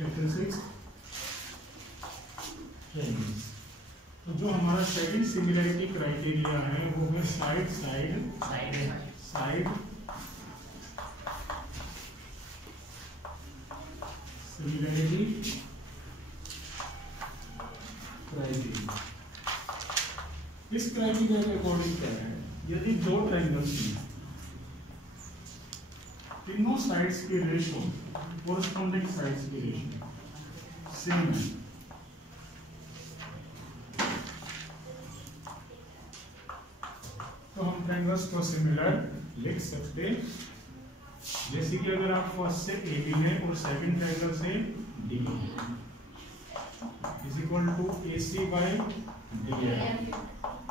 Characteristics triangles. तो जो हमारा सेकंड सिमिलरिटी क्राइटेरिया है वो है साइड सिमिलरिटी क्राइटेरिया। इस क्राइटेरिया के अकॉर्डिंग क्या है, यदि दो ट्रायंगल्स में तीनों साइड्स की रेशो कोरस्पॉन्डिंग साइड्स की रेशो सेम है, तो हम ट्रायंगल्स को सिमिलर लिख सकते हैं। जैसे कि अगर आप फर्स्ट से AB है और सेकंड ट्रायंगल से DB है, is equal to AC by DF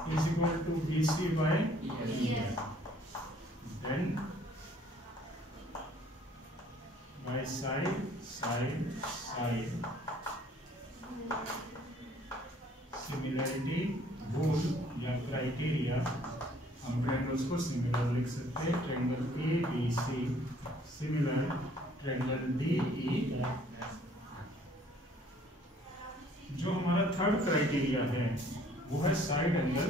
is equal to BC by EF, then by side similarity rule या क्राइटेरिया हम ट्रायंगल्स को सिमिलर लिख सकते हैं। Triangle ABC similar triangle DE। जो हमारा थर्ड क्राइटेरिया है वो है side angle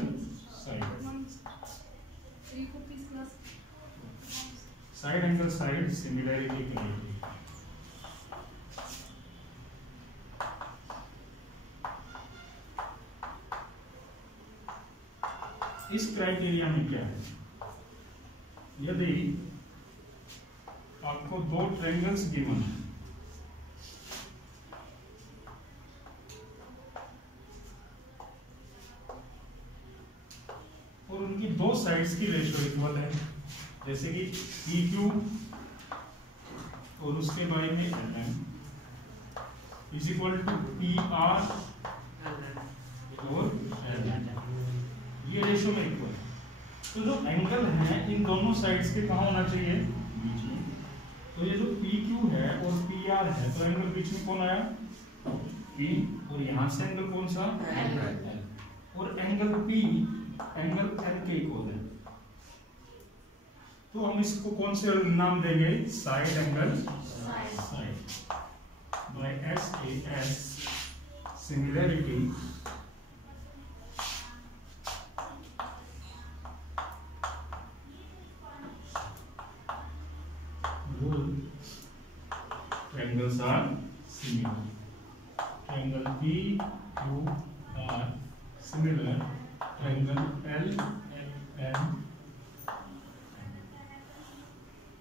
side similarity criteria. इस क्राइटेरिया में क्या है, यदि आपको दो ट्रायंगल्स गिवन है और उनकी दो साइड्स की रेशियो इक्वल है, जैसे कि PQ और उसके बारे में LM is equal to PR और LM, ये रेशियो में इक्वल है, तो जो एंगल है इन दोनों साइड्स के कहाँ होना चाहिए, बीच में। तो ये जो PQ है और PR है, तो एंगल बीच में कौन आया, P, और यहाँ से एंगल कौन सा, L, और एंगल P एंगल L के इक्वल है, तो हम इसको कौन से नाम देंगे, side angle by SAS similarity triangles are similar. Triangle PQ are similar. Triangle LM,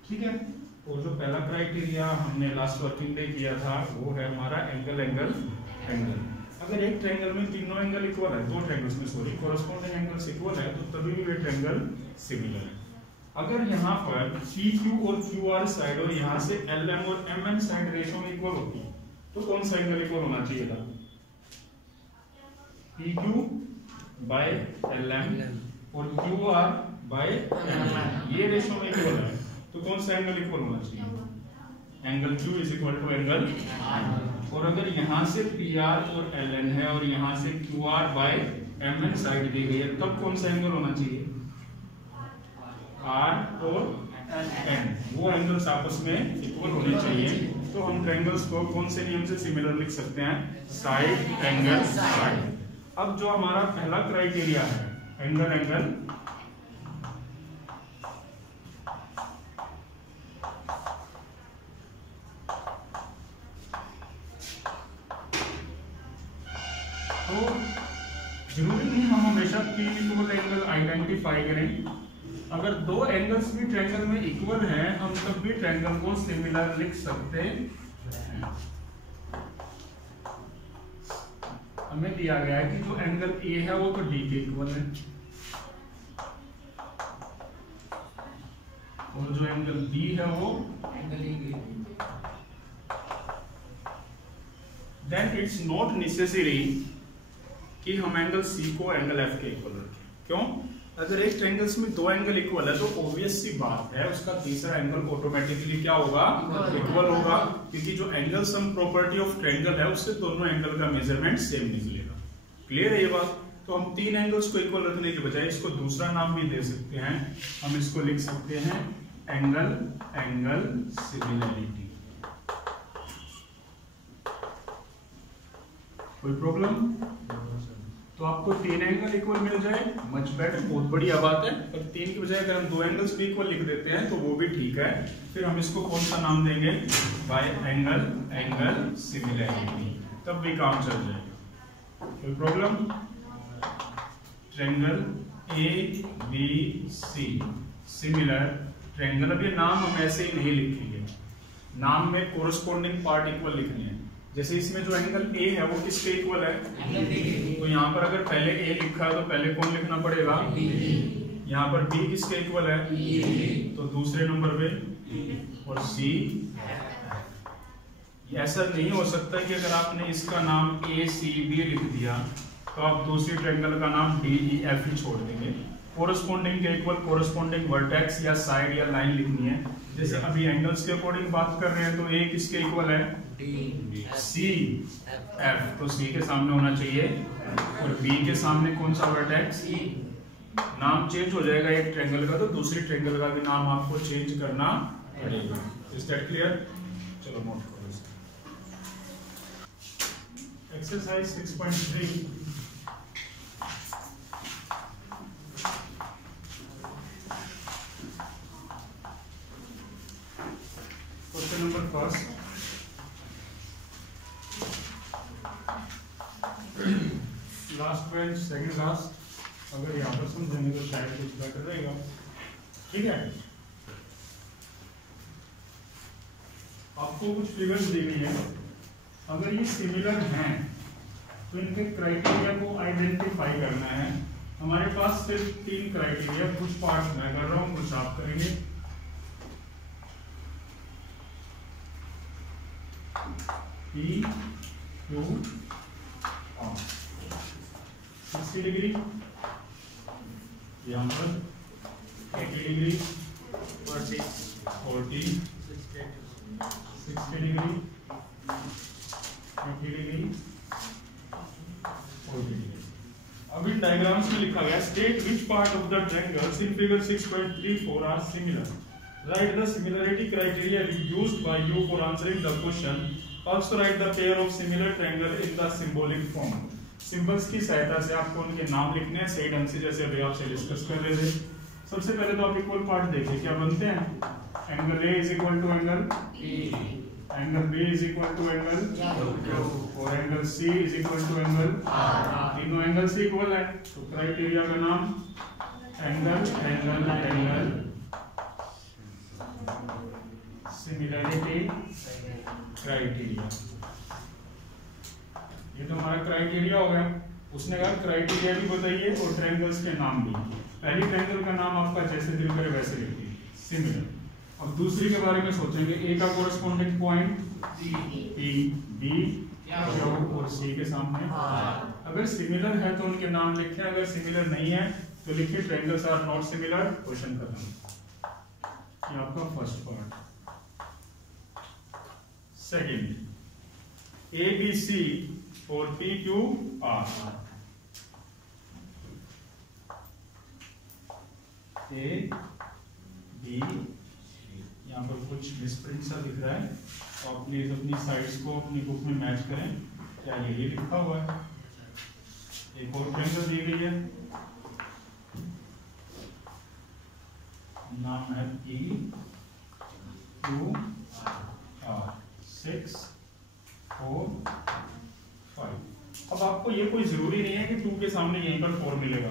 ठीक है। और जो पहला क्राइटेरिया हमने लास्ट वर्किंग डे किया था वो है हमारा एंगल। अगर एक ट्रायंगल में तीनों एंगल इक्वल है, दो ट्रायंगल्स में सॉरी कोरस्पॉन्डिंग एंगल्स इक्वल है, तो तभी भी वे ट्रायंगल सिमिलर है। अगर यहाँ पर PQ और QR साइड और यहाँ से LM और MM साइड रेशो में इक्वल होती है, तो कौन सा एंगल इक्वल होना चाहिए था, PQ बाय LM और QR बाय MM, ये रेशो में इक्वल है, तो कौन सा एंगल इक्वल होना चाहिए, angle Q is equal to angle R। और अगर यहाँ से PR और LN है और यहाँ से QR बाय MN साइड दी गई है, तब कौन सा एंगल होना चाहिए, R और N, वो एंगल्स आपस में इक्वल होने चाहिए। तो हम ट्रायंगल्स को कौन से नियम से सिमिलर लिख सकते हैं, साइड एंगल साइड। अब जो हमारा पहला क्राइटेरिया है एंगल, तो जरूरी नहीं हम हमेशा तीन इक्वल एंगल आइडेंटिफाई करें। अगर दो एंगल्स भी ट्रायंगल में इक्वल हैं, हम तब भी ट्रायंगल को सिमिलर लिख सकते हैं। हमें दिया गया है कि जो एंगल A है वो तो D के इक्वल है, और जो एंगल B है वो एंगल E के। देन इट्स नॉट नेसेसरी कि हम एंगल C को एंगल F के इक्वल रखें। क्यों? अगर एक ट्रायंगल्स में दो एंगल इक्वल है तो ऑब्वियस सी बात है उसका तीसरा एंगल ऑटोमेटिकली क्या होगा, इक्वल होगा, क्योंकि जो angle sum property of triangle है उससे दोनों एंगल का मेजरमेंट सेम निकलेगा। क्लियर है ये बात? तो हम तीन एंगल्स को इक्वल रखने के बजाय इसको दूसरा नाम भी दे सकते हैं, हम इसको लिख सकते हैं एंगल सिमिलरिटी। कोई प्रॉब्लम? तो आपको 3 एंगल इक्वल मिल जाए, मच बेटर, बहुत बढ़िया बात है। पर 3 की बजाय अगर हम 2 एंगल्स भी इक्वल लिख देते हैं तो वो भी ठीक है। फिर हम इसको कौन सा नाम देंगे? बाय एंगल सिमिलैरिटी, तब भी काम चल जाएगा। कोई problem? Triangle ABC similar triangle. अब ये नाम हम ऐसे ही नहीं लिखेंगे, नाम में कोरस्पॉन्डिंग पार्ट इक्वल लिखने हैं। जैसे इसमें जो एंगल A है वो किसके इक्वल है? तो यहाँ पर अगर पहले A लिखा है तो पहले कौन लिखना पड़ेगा? यहाँ पर B किसके इक्वल है? तो दूसरे नंबर पे, और C। ऐसा नहीं हो सकता कि अगर आपने इसका नाम ACB लिख दिया तो आप दूसरी ट्रायंगल का नाम DEF ही छोड़ देंगे। कोरस्पॉन्डिंग के इक्वल कोरस्पॉन्डिंग वर्टेक्स या साइड या लाइन लिखनी है। जैसे अभी एंगल्स के अकॉर्डिंग बात कर रहे हैं तो A किसके इक्वल है? CF, तो C के सामने होना चाहिए, और B के सामने कौन सा वर्टेक्स? नाम चेंज हो जाएगा एक ट्रायंगल का, तो दूसरी ट्रायंगल का भी नाम आपको चेंज करना पड़ेगा। Is that clear? चलो नोट करो इसको। Exercise 6.3 question number first. Last bench second last, अगर यहाँ पर समझेंगे तो शायद कुछ बेटर रहेगा। ठीक है, आपको कुछ फिगर्स दी गई है। अगर ये सिमिलर हैं तो इनके क्राइटेरिया को आइडेंटिफाई करना है। हमारे पास सिर्फ 3 क्राइटेरिया, कुछ पार्ट मैं कर रहा हूँ, कुछ आप करेंगे। P, Q, R 60 डिग्री, यहाँ पर 80 डिग्री, 40, 60 डिग्री, 80 डिग्री, 40 डिग्री। अब इन डायग्राम्स में लिखा गया state which part of the triangles in figure 6.34 are similar. Write the similarity criteria used by you for answering the question. Also write the pair of similar triangle in the symbolic form. Symbols की सहायता से आपको उनके नाम लिखने हैं सही ढंग से, जैसे अभी आपसे डिस्कस कर रहे थे। सबसे पहले तो आप इक्वल पार्ट देखिए क्या बनते हैं। Angle A is equal to angle E, angle B is equal to angle Q, और angle C is equal to angle R। तीनों एंगल से इक्वल है, तो क्राइटेरिया का नाम एंगल सिमिलैरिटी क्राइटेरिया। ये तो हमारा क्राइटेरिया हो गया। उसने कहा क्राइटेरिया भी बताइए और ट्रायंगल्स के नाम भी। पहली ट्रायंगल का नाम आपका जैसे दिल करे वैसे लिखिए, सिमिलर। अब दूसरी के बारे में सोचेंगे। ए का corresponding point P, B, Q और C के सामने। अगर सिमिलर है तो उनके नाम लिखें, अगर सिमिलर नहीं है तो लिखिए triangles are not similar, question खत्म। ये आपका फर्स्ट पार्ट। सेकंड, ABC और PQR। A, B, यहाँ पर कुछ मिसप्रिंट सा दिख रहा है, और प्लीज अपनी साइड्स को अपनी बुक में मैच करें। क्या ये लिखा हुआ है? एक और ट्रायंगल दी गई है, नाम है PQR 6, 4, 5। अब आपको ये कोई जरूरी नहीं है कि 2 के सामने यहीं पर 4 मिलेगा।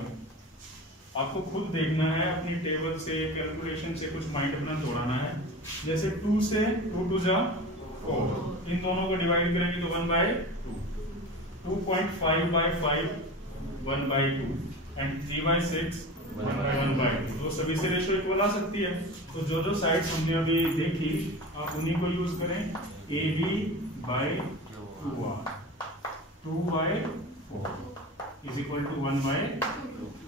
आपको खुद देखना है, अपनी टेबल से कैलकुलेशन से कुछ माइंड अपना दौड़ाना है। जैसे 2 से 2 2 जा 4, इन दोनों को डिवाइड करेंगे तो 1/2, 2.5/5 1/2 एंड 3/6 1/1/2। तो सभी से रेशियो इक्वल आ सकती है। तो जो जो साइड्स हमने अभी देखी आप उन्हीं को यूज करें। AB/2R 2/4 is equal to 1/2।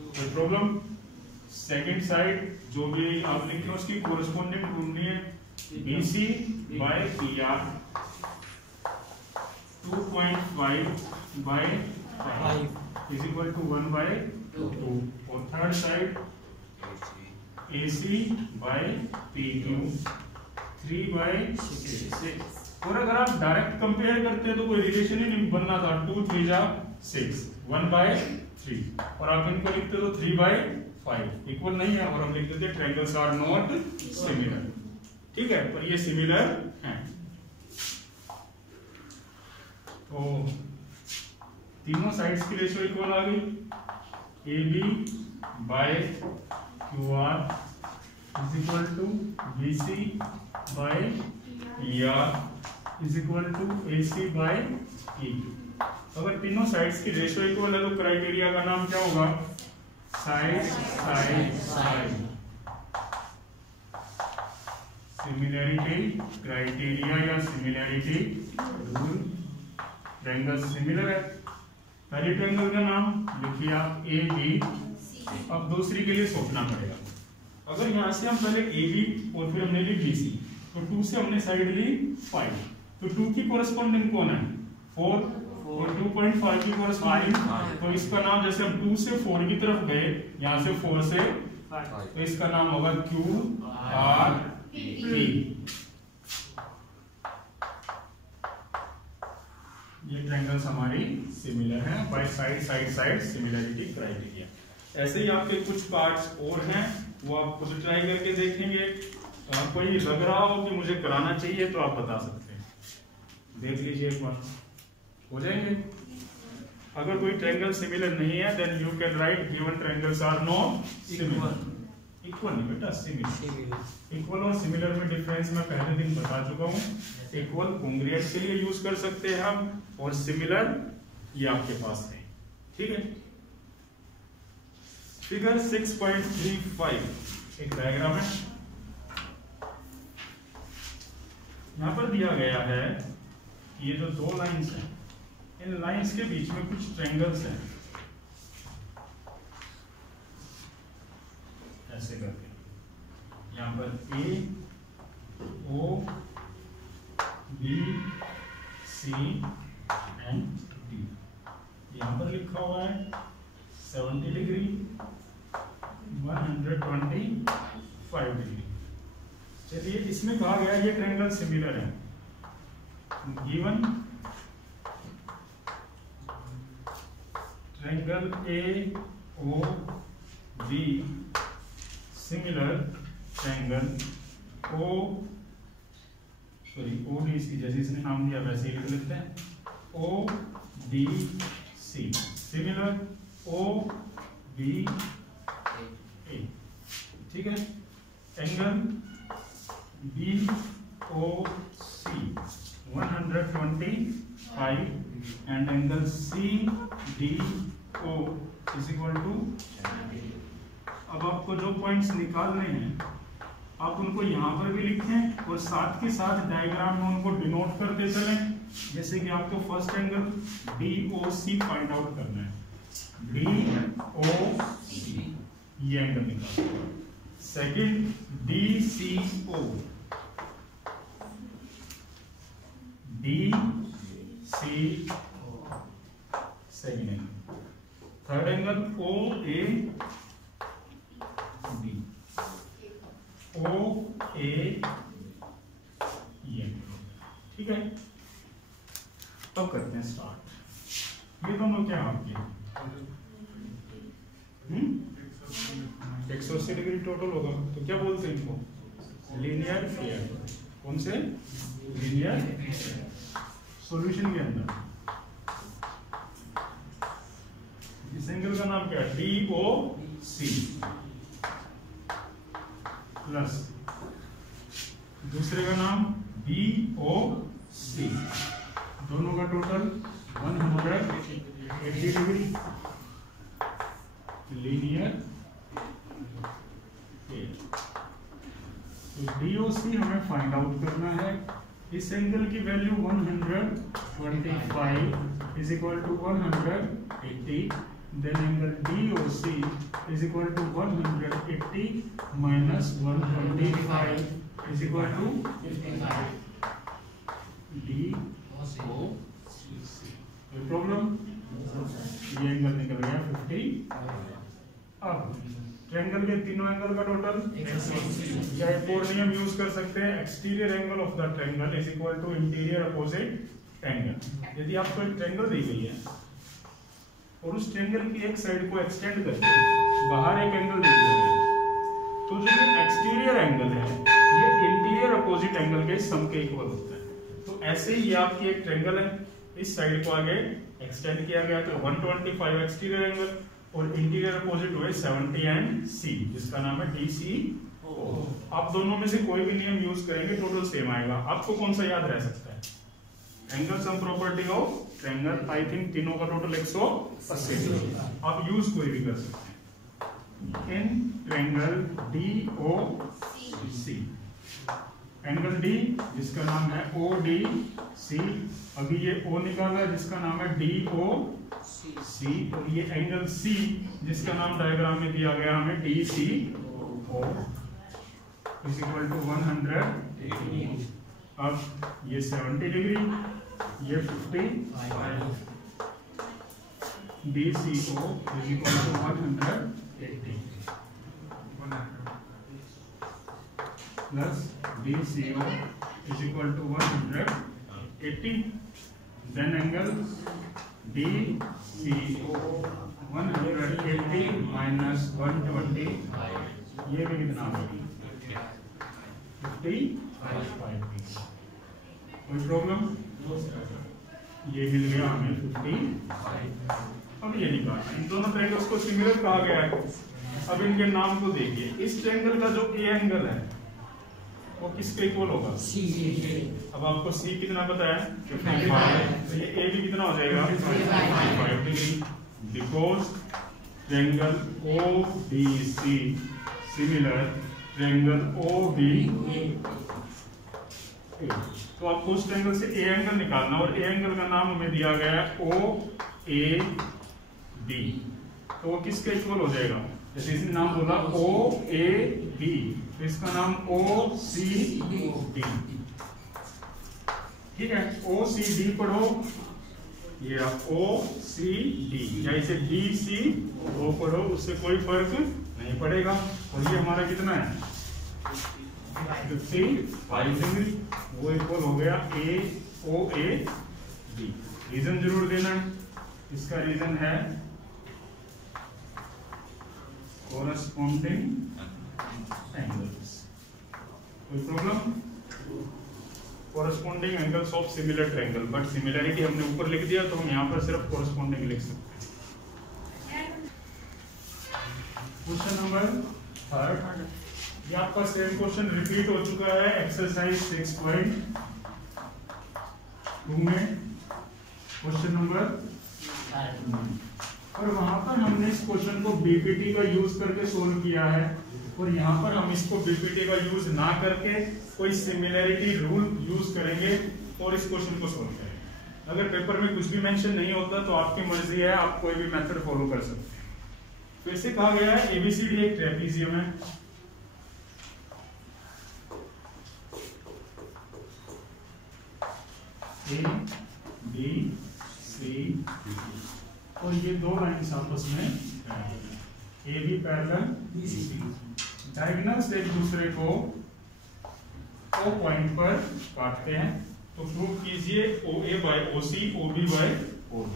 कोई प्रॉब्लम? सेकेंड साइड जो भी आप लिखे उसकी कोरस्पॉन्डिंग ढूंढनी है। BC/PR 2.5/5 is equal to 1/2। और थर्ड साइड AC/PQ 3/6 और अगर आप डायरेक्ट कंपेयर करते तो कोई रिलेशन ही नहीं बनना था। 2 3 जा 6, 1/3, और आप इनको लिखते तो 3/5 इक्वल नहीं है, और हम लिख देते ट्रायंगल्स आर नॉट सिमिलर। ठीक है, पर ये सिमिलर हैं। तो तीनों साइड्स की रेशियो इक्वल आ गई। AB by QR is equal to BC by ER is equal to AC by EQ। अगर तीनों साइड्स की रेशियो इक्वल है तो क्राइटेरिया का नाम क्या होगा? Side side side. Similarity criteria या सिमिलैरिटी रूल। ट्रायंगल सिमिलर है। पहले ट्रायंगल का नाम लिखिए आप AB। अब दूसरी के लिए सोचना पड़ेगा। अगर यहां से हम पहले AB और फिर हमने ली BC, तो 2 से हमने साइड ली 5, तो 2 की कोरेस्पोंडिंग कौन है? 4, और 2.5 की कोरेस्पोंडिंग, तो इसका नाम, जैसे हम 2 से 4 की तरफ गए, यहां से 4 से 5, तो इसका नाम होगा QRP। ये ट्रायंगल्स हमारी सिमिलर हैं by side side side similarity criteria. ऐसे ही आपके कुछ पार्ट्स और हैं, वो आप खुद ट्राई करके देखेंगे। कोई लग रहा हो कि मुझे कराना चाहिए तो आप बता सकते हैं, देख लीजिए एक बार, हो जाएंगे। अगर कोई ट्रायंगल सिमिलर नहीं है then you can write given triangles are not similar. Equal नहीं बेटा, सिमिलर। इक्वल और सिमिलर में डिफरेंस मैं पहले दिन बता चुका हूँ। इक्वल कांग्रुएंट के लिए यूज कर सकते हैं हम, और सिमिलर ये आपके पास है। ठीक है, फिगर 6.35 एक डायग्राम है। यहां पर दिया गया है ये जो 2 लाइंस हैं, इन लाइंस के बीच में कुछ ट्रायंगल्स हैं, ऐसे करके। यहां पर A, O, B, C and D। यहां पर लिखा हुआ है 70 डिग्री, 125 डिग्री। चलिए, इसमें कहा गया ये ट्रायंगल सिमिलर है। Given triangle AOB similar triangle ODC, जैसे इसने नाम दिया वैसे ही लिख लेते हैं, ODC सिमिलर OBA। ठीक है, angle BOC 125 and angle CDO is equal to. अब आपको जो पॉइंट्स निकालने हैं आप उनको यहाँ पर भी लिखें और साथ के साथ डायग्राम में उनको डिनोट करते चलें। जैसे कि आपको first angle DOC find out करना है, DOC ये एंगल निकालो। Second DCO, DCO second angle. Third angle OAD, OAE। ठीक है, अब करते हैं स्टार्ट। ये दोनों क्या आपके 180 डिग्री टोटल होगा, तो क्या बोलते हैं इनको? Linear pair. कौन से? लीनियर। सॉल्यूशन के अंदर इस एंगल का नाम क्या है? DOC प्लस दूसरे का नाम BOC, दोनों का टोटल 180 डिग्री लीनियर पेयर। तो DOC हमें फाइंड आउट करना है। इस एंगल की value 125 is equal to 180, then angle DOC is equal to 180 minus 125 is equal to 55 DOC। कोई प्रॉब्लम? ये एंगल निकल गया 50। अब ट्रायंगल के तीनों एंगल का टोटल, या एक और नियम यूज कर सकते हैं, exterior angle of the triangle is equal to interior opposite angle. यदि आपको एक ट्रायंगल दी गई है और उस ट्रायंगल की एक साइड को एक्सटेंड करके बाहर एक एंगल दे दिया गया, तो जो एक्सटीरियर एंगल है ये इंटीरियर अपोजिट एंगल के सम के इक्वल होता है। तो ऐसे ही ये आपकी एक ट्रायंगल है, इस साइड को आगे एक्सटेंड किया गया तो 125 एक्सटीरियर एंगल और इंटीरियर अपोजिट हुए 70 एंड सी, जिसका नाम है DCO। आप दोनों में से कोई भी नियम यूज करेंगे टोटल सेम आएगा। आपको कौन सा याद रह सकता है? Angle sum property of triangle, I think तीनों का टोटल 180। आप यूज कोई भी कर सकते हैं। इन ट्रायंगल DOC, एंगल D जिसका नाम है ODC, अभी ये O निकाला जिसका नाम है DOC, और ये एंगल C जिसका नाम डायग्राम में दिया गया हमें DCO इज इक्वल टू 180। अब ये 70 डिग्री, ये 55, DCO is equal to 180 plus DCO is equal to 180. Then angle DCO 180 minus 120, ये भी कितना होगा? 55। कोई प्रॉब्लम? ये मिल गया हमें 55। अब ये निकालना, इन दोनों ट्रायंगल्स को सिमिलर कहा गया है। अब इनके नाम को देखिए, इस ट्रायंगल का जो ए एंगल है वो किसके इक्वल होगा? C। अब आपको C कितना पता है? 55। तो ये A भी कितना हो जाएगा? 55 degree, because triangle ODC similar triangle OBA। तो आपको उस ट्रायंगल से A एंगल निकालना, और A एंगल का नाम हमें दिया गया है OAB। तो वो किसके इक्वल हो जाएगा? जैसे इसने नाम बोला OAB, तो इसका नाम OCD। ठीक है, OCD पढ़ो, ये OCD, या इसे DCO पढ़ो, उससे कोई फर्क नहीं पड़ेगा। और ये हमारा कितना है? 55 डिग्री, वो इक्वल हो गया OAB। रीजन जरूर देना है, इसका रीजन है corresponding angles। कोई problem? corresponding angles of similar triangle, but similarity हमने ऊपर लिख दिया तो हम यहाँ पर सिर्फ corresponding लिख सकते हैं। क्वेश्चन नंबर 3, ये आपका सेम क्वेश्चन रिपीट हो चुका है एक्सरसाइज 6.2 में, क्वेश्चन नंबर 3। और वहां पर हमने इस क्वेश्चन को बीपीटी का यूज करके सोल्व किया है, और यहाँ पर हम इसको बीपीटी का यूज ना करके कोई सिमिलरिटी रूल यूज करेंगे और इस क्वेश्चन को सोल्व करेंगे। अगर पेपर में कुछ भी मेंशन नहीं होता तो आपकी मर्जी है, आप कोई भी मेथड फॉलो कर सकते हैं। फिर से कहा गया है एबीसीडी एक ट्रेपीजियम है, A B C D, और ये दो लाइन्स आपस में A B parallel BC, diagonals एक दूसरे को O पॉइंट पर काटते हैं, तो प्रूव कीजिए OA by OC, OB by OD।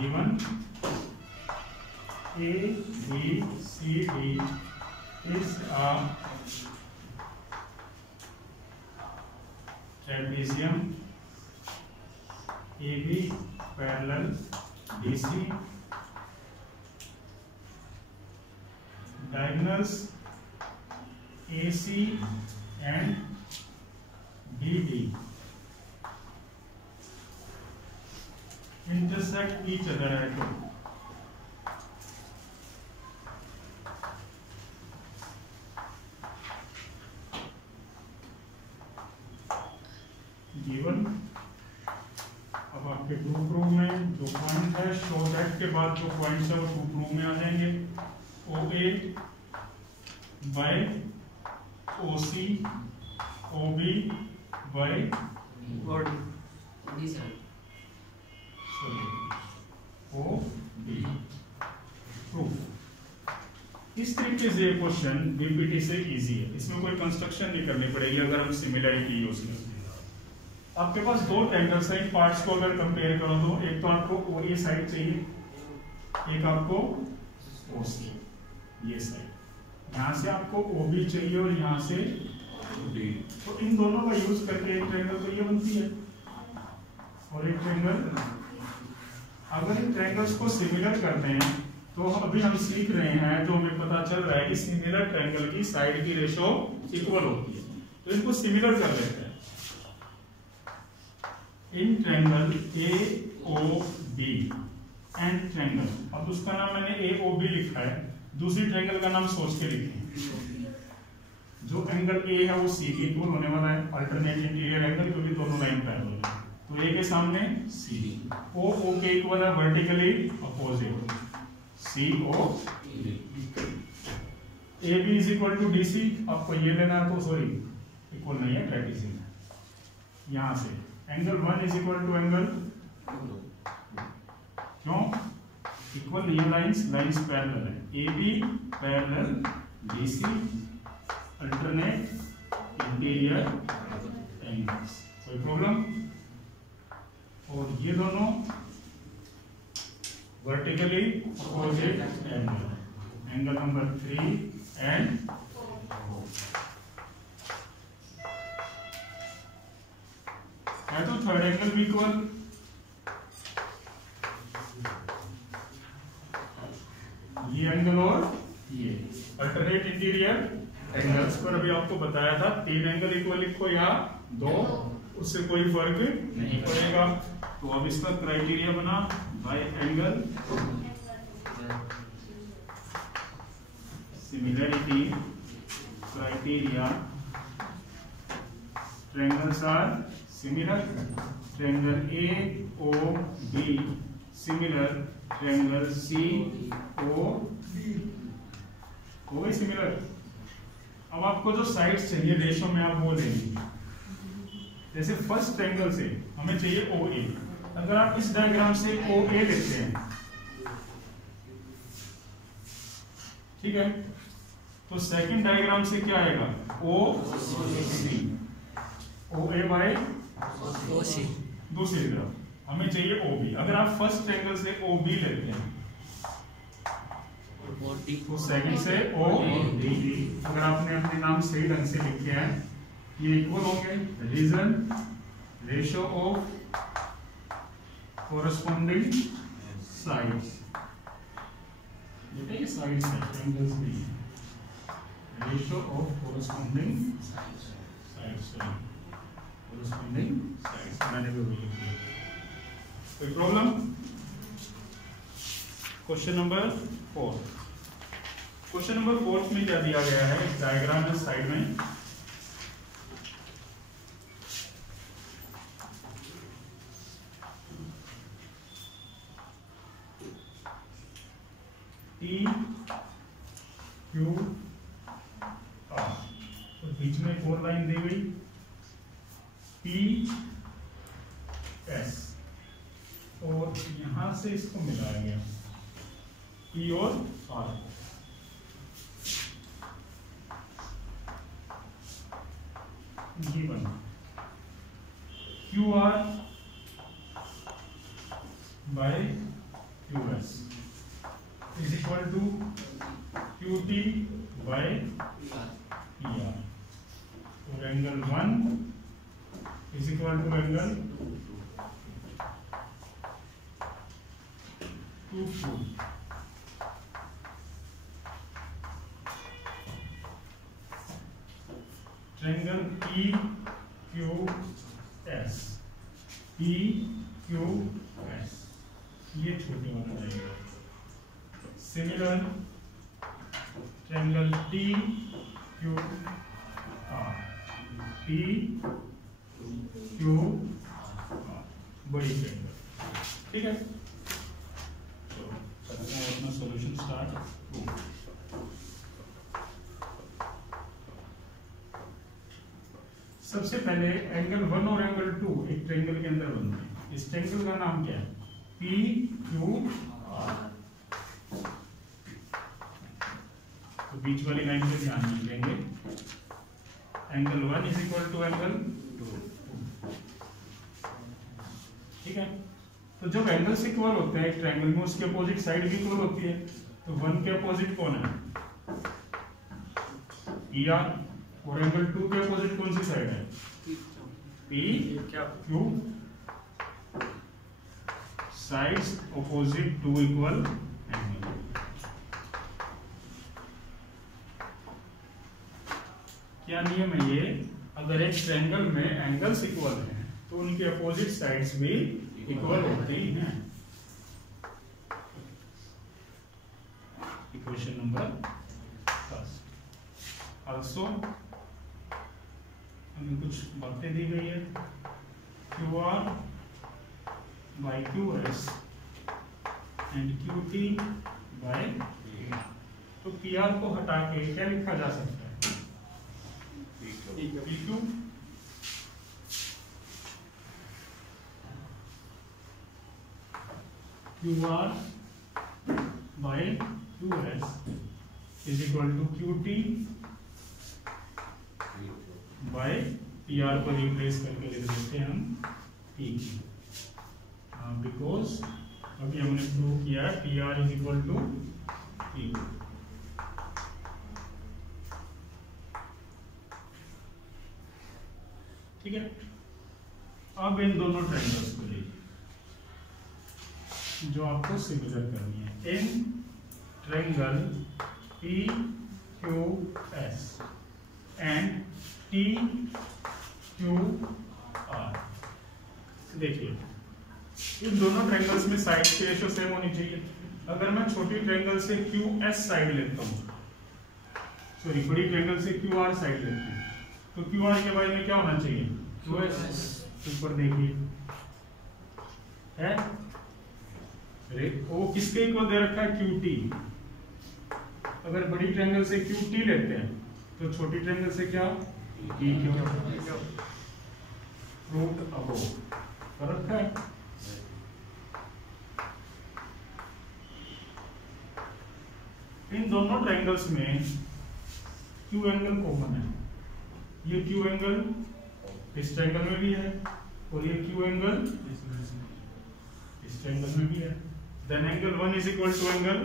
Given A B C D is a trapezium AB parallel BC, diagonals AC and BD intersect each other at O. Given, अब आपके टू प्रूव में जो point है, show that के बाद जो points है वो टू प्रूव में आ जाएंगे। OA by OC, OB by OB। Proof. इस तरीके से ये क्वेश्चन बीपीटी से इजी है, इसमें कोई कंस्ट्रक्शन नहीं करनी पड़ेगी अगर हम सिमिलरिटी यूज करते हैं। आपके पास दो ट्रायंगल्स हैं, इन पार्ट्स को अगर कंपेयर करो तो एक तो आपको ओ ए साइड चाहिए, एक आपको ओ सी ये साइड, यहां से आपको ओ बी चाहिए और यहां से डी। तो इन दोनों का यूज करके एक ट्रायंगल तो ये बनती है और एक ट्रायंगल। अगर इन ट्रायंगल्स को सिमिलर करते हैं तो अभी हम सीख रहे हैं, जो हमें पता चल रहा है कि सिमिलर ट्रायंगल की साइड की रेशो इक्वल होती है, तो इनको सिमिलर कर लेते हैं। इन triangle A O B and triangle, अब उसका नाम मैंने ए ओ बी लिखा है, दूसरी ट्रायंगल का नाम सोच के लिखें। जो एंगल ए है वो सी के इक्वल होने वाला है, अल्टरनेट इंटीरियर एंगल, क्योंकि दोनों लाइन पैरेलल है। तो ए के सामने सी, ओ ओ के इक्वल है vertically opposite, C O A B is equal to D C. आपको ये लेना है तो सॉरी इक्वल नहीं है, ट्राइटिसिंग। यहां से angle 1 is equal to angle, क्यों इक्वल नहीं है, लाइंस पैरेलल है, A B parallel D C, alternate interior angles, कोई प्रॉब्लम। और ये दोनों vertically opposite angle, angle number 3 and 4 है। तो थर्ड एंगल भी इक्वल, ये एंगल और ये अल्टरनेट इंटीरियर एंगल्स पर अभी आपको बताया था 3 एंगल इक्वल लिखो या 2, उससे कोई फर्क नहीं पड़ेगा। तो अब इसका क्राइटेरिया बना by angle similarity criteria, triangles are similar, triangle A O B similar, triangle C O B हो गई सिमिलर। अब आपको जो साइड्स चाहिए रेशो में आप वो लेंगे, जैसे फर्स्ट ट्रायंगल से हमें चाहिए ओ ए, अगर आप इस डायग्राम से ओ ए लेते हैं, ठीक है, तो सेकंड डायग्राम से क्या आएगा ओ सी, ओ ए बाय ओ सी, दूसरी तरफ हमें चाहिए ओ बी। अगर आप फर्स्ट ट्रायंगल से ओ बी लेते हैं तो सेकंड से ओ डी, अगर आपने अपने नाम सही ढंग से लिखे हैं ये इक्वल होंगे, reason ratio of corresponding sides, ये साइड्स है ट्रायंगल्स नहीं, ratio of corresponding sides, corresponding sides मैंने भी लिख दिया। कोई problem? Question number 4, question number 4 में क्या दिया गया है, डायग्राम है साइड में, टी क्यू आर, तो बीच में 4 लाइन दी गई, पी एस, और यहां से इसको मिलाया गया पी और आर। ये बना Q R by Q S is equal to Q T by P R, और angle 1 is equal to angle 2 triangle P Q S, P Q S, ये छोटे वाला रहेगा। Similar triangle T Q R, T Q R, बड़ी triangle, ठीक है। तो अपना सॉल्यूशन स्टार्ट। सबसे पहले एंगल 1 और एंगल 2 एक ट्रायंगल के अंदर बनते हैं, इस ट्रायंगल का नाम क्या है, पी क्यू आर। बीच वाली लाइन पे ध्यान नहीं देंगे। Angle 1 is equal to angle 2, ठीक है। तो जब एंगल्स इक्वल होते हैं एक ट्रायंगल में, उसके अपोजिट साइड भी इक्वल होती है। तो 1 के अपोजिट कौन है? P R. और एंगल 2 के अपोजिट कौन सी साइड है? P Q. Sides opposite to equal angle. क्या नियम है ये? अगर एक ट्रायंगल में एंगल्स इक्वल हैं तो उनके अपोजिट साइड्स भी इक्वल होती हैं। Equation number first. ऑल्सो हमें कुछ बातें दी गई है। Q R by Q S and Q T by P R. तो पी आर को हटा के क्या लिखा जा सकता है? P Q. Q R by Q S is equal to Q T by P R को रिप्लेस करके लिख देते हैं हम पी क्यू, बिकॉज अभी हमने प्रूव किया P R is equal to P Q. ठीक है। अब इन दोनों ट्रायंगल्स को लीजिए जो आपको सिमिलर करनी है। In triangle P Q S and T Q are, देखिए इन दोनों ट्रायंगल्स में साइड की रेशियो सेम होनी चाहिए। अगर मैं छोटी ट्रायंगल से क्यू एस साइड लेता हूँ, सॉरी बड़ी ट्रायंगल से क्यू आर साइड लेते हैं, तो क्यू आर के बारे में क्या होना चाहिए? Q S. ऊपर देखिए है वो किसके इक्वल दे रखा है? Q T. अगर बड़ी ट्रायंगल से क्यू टी लेते हैं तो छोटी ट्रायंगल से क्या? T Q. रूट अबोव फर्क है। इन दोनों ट्रायंगल्स में क्यू एंगल कॉमन है। ये क्यू एंगल इस ट्रायंगल में भी है और ये क्यू एंगल इस ट्रायंगल में भी है। Then angle 1 is equal to angle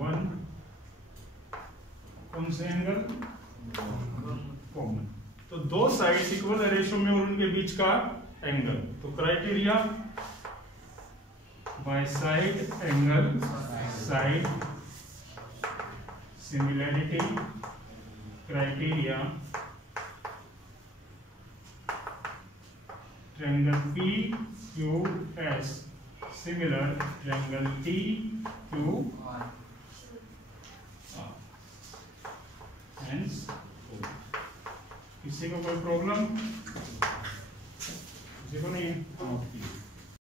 1। कौन से एंगल? कॉमन। तो दो साइड्स इक्वल रेशियो में और उनके बीच का एंगल। तो criteria by side angle, side similarity criteria, triangle P Q S similar triangle T Q are. Hence किसी को कोई प्रॉब्लम? किसी को नहीं है?